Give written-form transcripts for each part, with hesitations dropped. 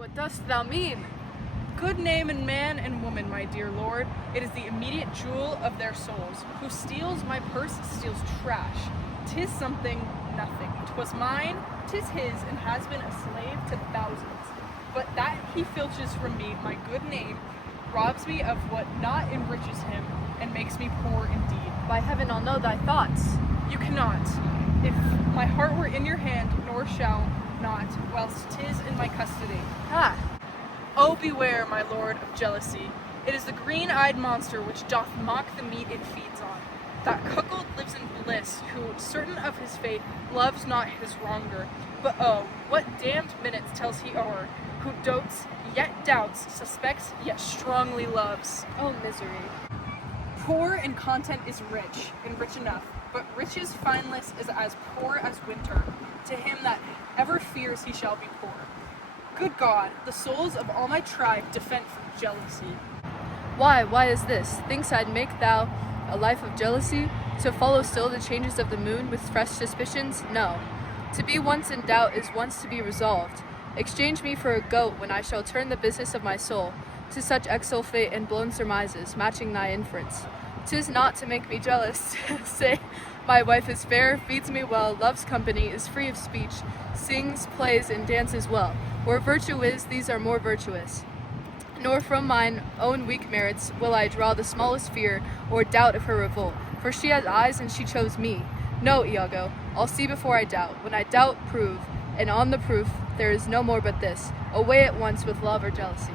What dost thou mean? Good name in man and woman, my dear lord. It is the immediate jewel of their souls. Who steals my purse steals trash. 'Tis something, nothing. 'Twas mine, 'tis his, and has been a slave to thousands. But that he filches from me, my good name, robs me of what not enriches him, and makes me poor indeed. By heaven, I'll know thy thoughts. You cannot. If my heart were in your hand, nor shall not, whilst 'tis in my custody. Ah, Oh, beware, my lord, of jealousy. It is the green-eyed monster which doth mock the meat it feeds on. That cuckold lives in bliss, who, certain of his fate, loves not his wronger. But oh, what damned minutes tells he o'er, who dotes, yet doubts, suspects, yet strongly loves. oh misery. Poor in content is rich, and rich enough, but riches fineless is as poor as winter, to him that ever fears he shall be poor. Good God, the souls of all my tribe defend from jealousy. Why is this? Thinks I'd make thou a life of jealousy, to follow still the changes of the moon with fresh suspicions? No. To be once in doubt is once to be resolved. Exchange me for a goat when I shall turn the business of my soul to such exulfate and blown surmises, matching thy inference. 'Tis not to make me jealous. Say, my wife is fair, feeds me well, loves company, is free of speech, sings, plays, and dances well. Where virtue is, these are more virtuous. Nor from mine own weak merits will I draw the smallest fear or doubt of her revolt, for she has eyes and she chose me. No, Iago, I'll see before I doubt. When I doubt, prove, and on the proof there is no more but this. Away at once with love or jealousy.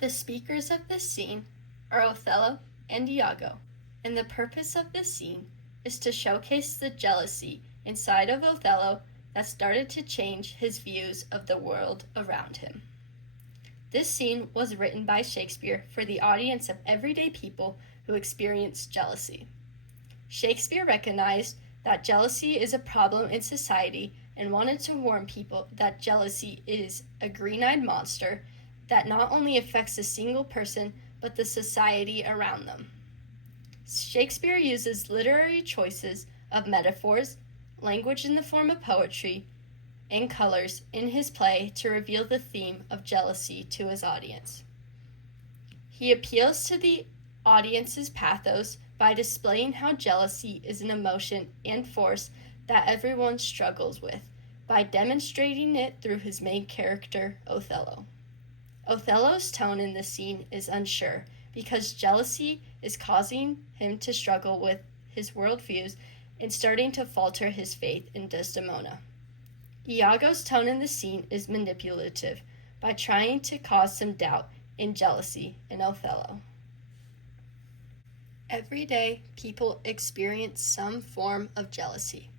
The speakers of this scene are Othello and Iago, and the purpose of this scene is to showcase the jealousy inside of Othello that started to change his views of the world around him. This scene was written by Shakespeare for the audience of everyday people who experience jealousy. Shakespeare recognized that jealousy is a problem in society and wanted to warn people that jealousy is a green-eyed monster that not only affects a single person, but the society around them. Shakespeare uses literary choices of metaphors, language in the form of poetry, and colors in his play to reveal the theme of jealousy to his audience. He appeals to the audience's pathos by displaying how jealousy is an emotion and force that everyone struggles with, by demonstrating it through his main character, Othello. Othello's tone in this scene is unsure, because jealousy is causing him to struggle with his worldviews and starting to falter his faith in Desdemona. Iago's tone in the scene is manipulative, by trying to cause some doubt and jealousy in Othello. Every day, people experience some form of jealousy,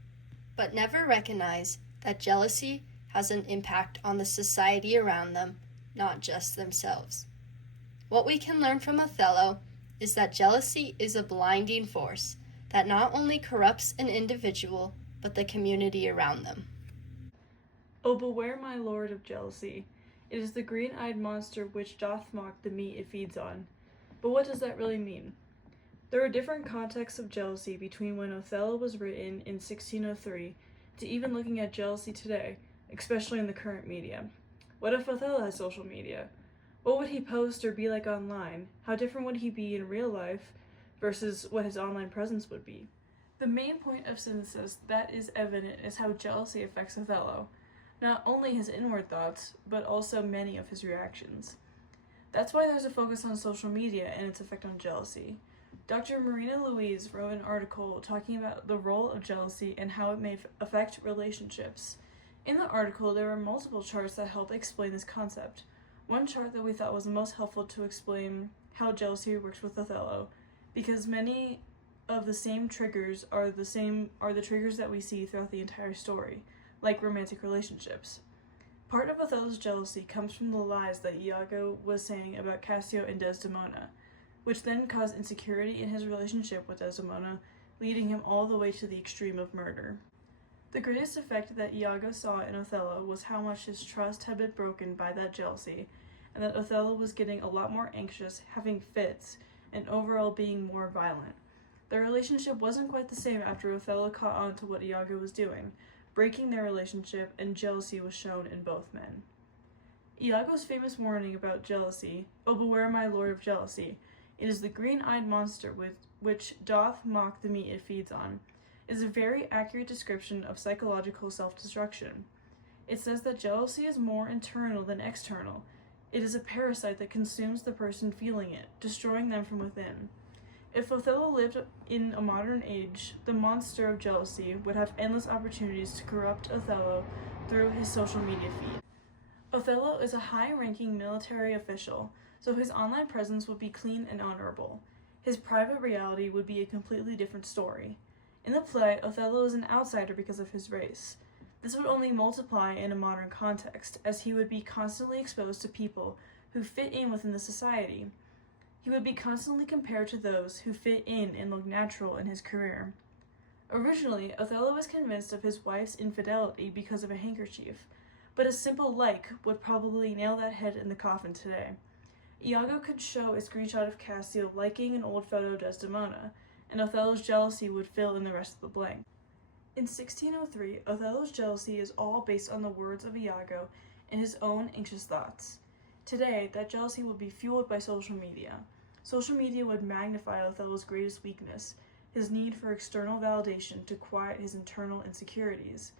but never recognize that jealousy has an impact on the society around them, not just themselves. What we can learn from Othello is that jealousy is a blinding force that not only corrupts an individual, but the community around them. Oh, beware, my lord, of jealousy. It is the green-eyed monster which doth mock the meat it feeds on. But what does that really mean? There are different contexts of jealousy between when Othello was written in 1603 to even looking at jealousy today, especially in the current media. What if Othello has social media? What would he post or be like online? How different would he be in real life versus what his online presence would be? The main point of synthesis that is evident is how jealousy affects Othello, not only his inward thoughts, but also many of his reactions. That's why there's a focus on social media and its effect on jealousy. Dr. Marina Louise wrote an article talking about the role of jealousy and how it may affect relationships. In the article, there were multiple charts that help explain this concept. One chart that we thought was the most helpful to explain how jealousy works with Othello, because many of the same triggers are the triggers that we see throughout the entire story, like romantic relationships. Part of Othello's jealousy comes from the lies that Iago was saying about Cassio and Desdemona, which then caused insecurity in his relationship with Desdemona, leading him all the way to the extreme of murder. The greatest effect that Iago saw in Othello was how much his trust had been broken by that jealousy, and that Othello was getting a lot more anxious, having fits, and overall being more violent. Their relationship wasn't quite the same after Othello caught on to what Iago was doing, breaking their relationship, and jealousy was shown in both men. Iago's famous warning about jealousy, "Oh, beware, my lord of jealousy, it is the green-eyed monster with which doth mock the meat it feeds on," is a very accurate description of psychological self-destruction. It says that jealousy is more internal than external. It is a parasite that consumes the person feeling it, destroying them from within. If Othello lived in a modern age, the monster of jealousy would have endless opportunities to corrupt Othello through his social media feed. Othello is a high-ranking military official, so his online presence would be clean and honorable. His private reality would be a completely different story. In the play, Othello is an outsider because of his race. This would only multiply in a modern context, as he would be constantly exposed to people who fit in within the society. He would be constantly compared to those who fit in and look natural in his career. Originally, Othello was convinced of his wife's infidelity because of a handkerchief, but a simple like would probably nail that head in the coffin today. Iago could show a screenshot of Cassio liking an old photo of Desdemona, and Othello's jealousy would fill in the rest of the blank. In 1603, Othello's jealousy is all based on the words of Iago and his own anxious thoughts. Today, that jealousy would be fueled by social media. Social media would magnify Othello's greatest weakness, his need for external validation to quiet his internal insecurities.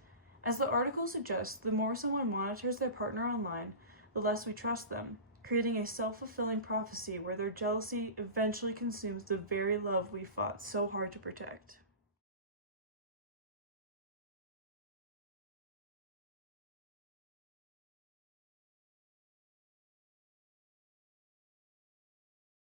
As the article suggests, the more someone monitors their partner online, the less we trust them, creating a self-fulfilling prophecy where their jealousy eventually consumes the very love we fought so hard to protect.